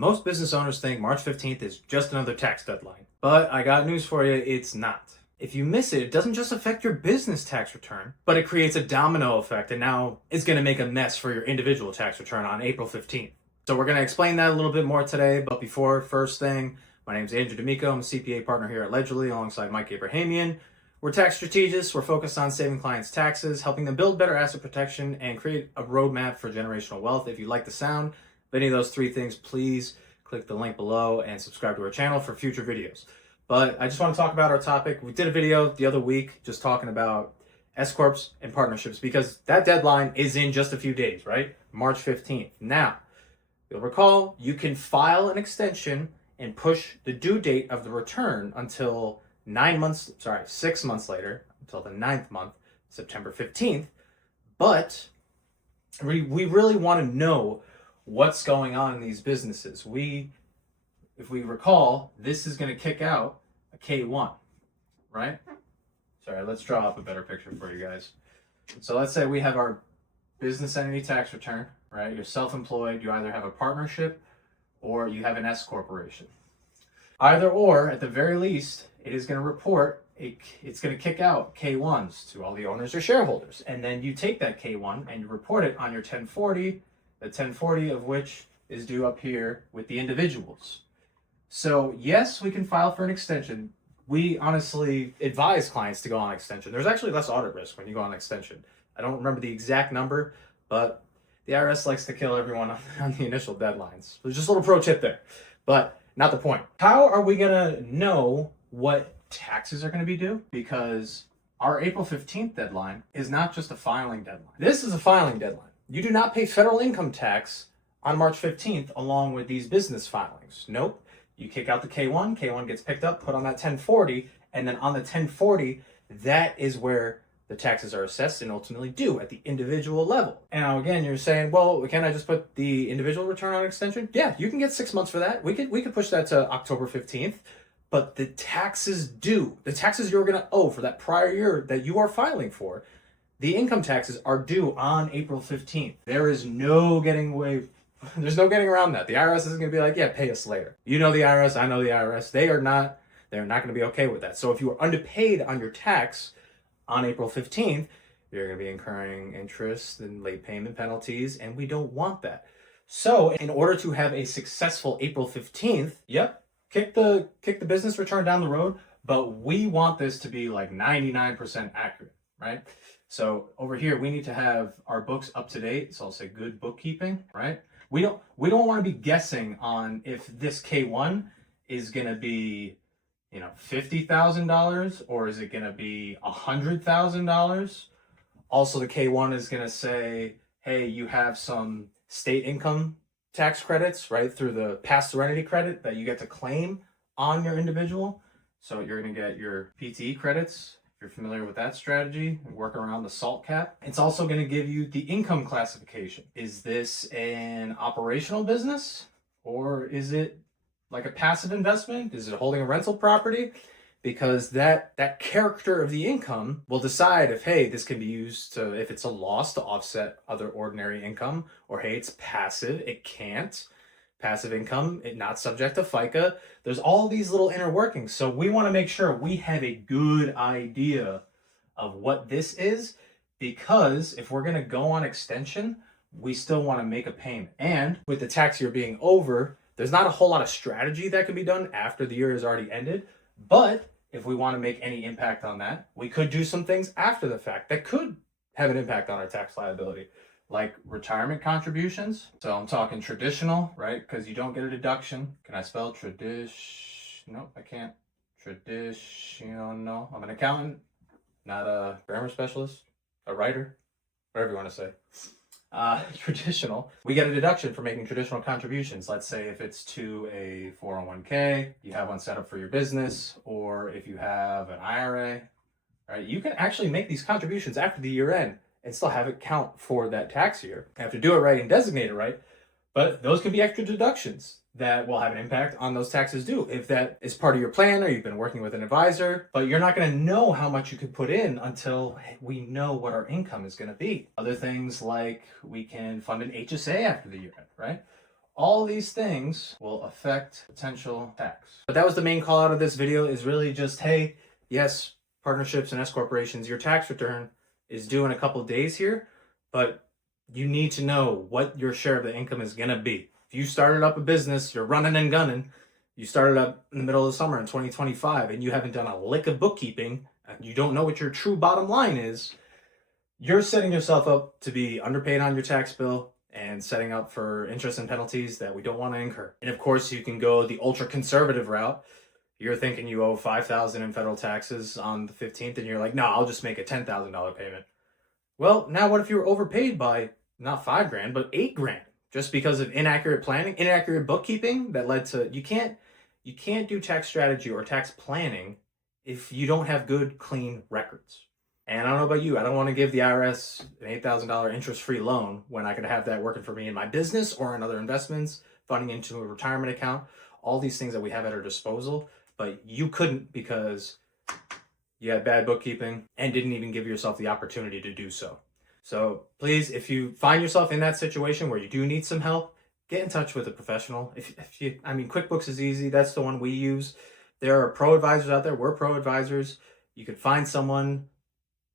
Most business owners think March 15th is just another tax deadline, but I got news for you, it's not. If you miss it, it doesn't just affect your business tax return, but it creates a domino effect, and now it's going to make a mess for your individual tax return on April 15th. So we're going to explain that a little bit more today, but before, first thing, my name is Andrew D'Amico. I'm a CPA partner here at Ledgerly alongside Mike Abrahamian. We're tax strategists. We're focused on saving clients taxes, helping them build better asset protection, and create a roadmap for generational wealth. If you like the sound of any of those three things, please click the link below and subscribe to our channel for future videos. But I just want to talk about our topic. We did a video the other week just talking about S-Corps and partnerships because that deadline is in just a few days, right? March 15th. Now, you'll recall you can file an extension and push the due date of the return until 6 months later, until the 9th month, September 15th. But we really want to know what's going on in these businesses. If we recall, this is going to kick out a K1, right? Sorry, let's draw up a better picture for you guys. So let's say we have our business entity tax return, right? You're self-employed, you either have a partnership or you have an S corporation. Either or, at the very least, it is going to report, it's going to kick out K1s to all the owners or shareholders. And then you take that K1 and you report it on your 1040, the 1040 of which is due up here with the individuals. So yes, we can file for an extension. We honestly advise clients to go on extension. There's actually less audit risk when you go on extension. I don't remember the exact number, but the IRS likes to kill everyone on the initial deadlines. There's just a little pro tip there, but not the point. How are we gonna know what taxes are gonna be due? Because our April 15th deadline is not just a filing deadline. This is a filing deadline. You do not pay federal income tax on March 15th along with these business filings. Nope. You kick out the K1, K1 gets picked up, put on that 1040, and then on the 1040, that is where the taxes are assessed and ultimately due at the individual level. And now again, you're saying, well, can't I just put the individual return on extension? Yeah, you can get 6 months for that. We could push that to October 15th, but the taxes due, the taxes you're gonna owe for that prior year that you are filing for, the income taxes are due on April 15th. There is no getting away. There's no getting around that. The IRS isn't going to be like, yeah, pay us later. You know the IRS, I know the IRS. They're not going to be okay with that. So if you are underpaid on your tax on April 15th, you're going to be incurring interest and late payment penalties, and we don't want that. So in order to have a successful April 15th, yep, kick the business return down the road, but we want this to be like 99% accurate, right? So over here, we need to have our books up to date. So I'll say good bookkeeping, right? We don't want to be guessing on if this K1 is going to be, $50,000 or is it going to be $100,000. Also, the K1 is going to say, hey, you have some state income tax credits, right? Through the past serenity credit that you get to claim on your individual. So you're going to get your PTE credits. If you're familiar with that strategy, work around the SALT cap. It's also going to give you the income classification. Is this an operational business or is it like a passive investment? Is it holding a rental property? Because that character of the income will decide if, hey, this can be used to, if it's a loss, to offset other ordinary income, or hey, it's passive, it can't. Passive income, it not subject to FICA. There's all these little inner workings. So we want to make sure we have a good idea of what this is, because if we're going to go on extension, we still want to make a payment. And with the tax year being over, there's not a whole lot of strategy that can be done after the year has already ended. But if we want to make any impact on that, we could do some things after the fact that could have an impact on our tax liability, like retirement contributions. So I'm talking traditional, right? Because you don't get a deduction. Can I spell Nope, I can't. Traditional. I'm an accountant, not a grammar specialist, a writer, whatever you want to say. Traditional. We get a deduction for making traditional contributions. Let's say if it's to a 401k, you have one set up for your business, or if you have an IRA, right? You can actually make these contributions after the year end and still have it count for that tax year. You have to do it right and designate it right, but those can be extra deductions that will have an impact on those taxes due. If that is part of your plan or you've been working with an advisor, but you're not going to know how much you could put in until we know what our income is going to be. Other things like we can fund an HSA after the year end, right? All these things will affect potential tax. But that was the main call out of this video, is really just, hey, yes, partnerships and S corporations, your tax return is due in a couple of days here, but you need to know what your share of the income is gonna be. If you started up a business, you're running and gunning, you started up in the middle of the summer in 2025 and you haven't done a lick of bookkeeping, and you don't know what your true bottom line is, you're setting yourself up to be underpaid on your tax bill and setting up for interest and penalties that we don't want to incur. And of course, you can go the ultra conservative route. You're thinking you owe $5,000 in federal taxes on the 15th, and you're like, no, I'll just make a $10,000 payment. Well, now what if you were overpaid by not $5,000, but $8,000, just because of inaccurate planning, inaccurate bookkeeping that led to, you can't do tax strategy or tax planning if you don't have good, clean records. And I don't know about you, I don't want to give the IRS an $8,000 interest-free loan when I could have that working for me in my business or in other investments, funding into a retirement account, all these things that we have at our disposal, but you couldn't because you had bad bookkeeping and didn't even give yourself the opportunity to do so. So please, if you find yourself in that situation where you do need some help, get in touch with a professional. QuickBooks is easy. That's the one we use. There are pro advisors out there. We're pro advisors. You could find someone,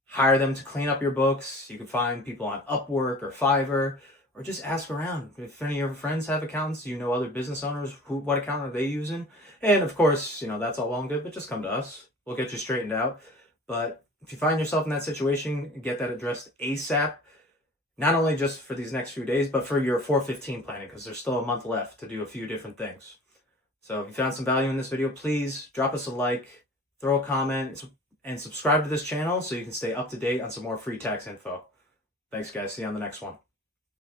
hire them to clean up your books. You can find people on Upwork or Fiverr, or just ask around. If any of your friends have accountants, you know other business owners, what account are they using? And of course, that's all well and good, but just come to us. We'll get you straightened out. But if you find yourself in that situation, get that addressed ASAP, not only just for these next few days, but for your 4/15 planning, because there's still a month left to do a few different things. So if you found some value in this video, please drop us a like, throw a comment, and subscribe to this channel so you can stay up to date on some more free tax info. Thanks, guys. See you on the next one.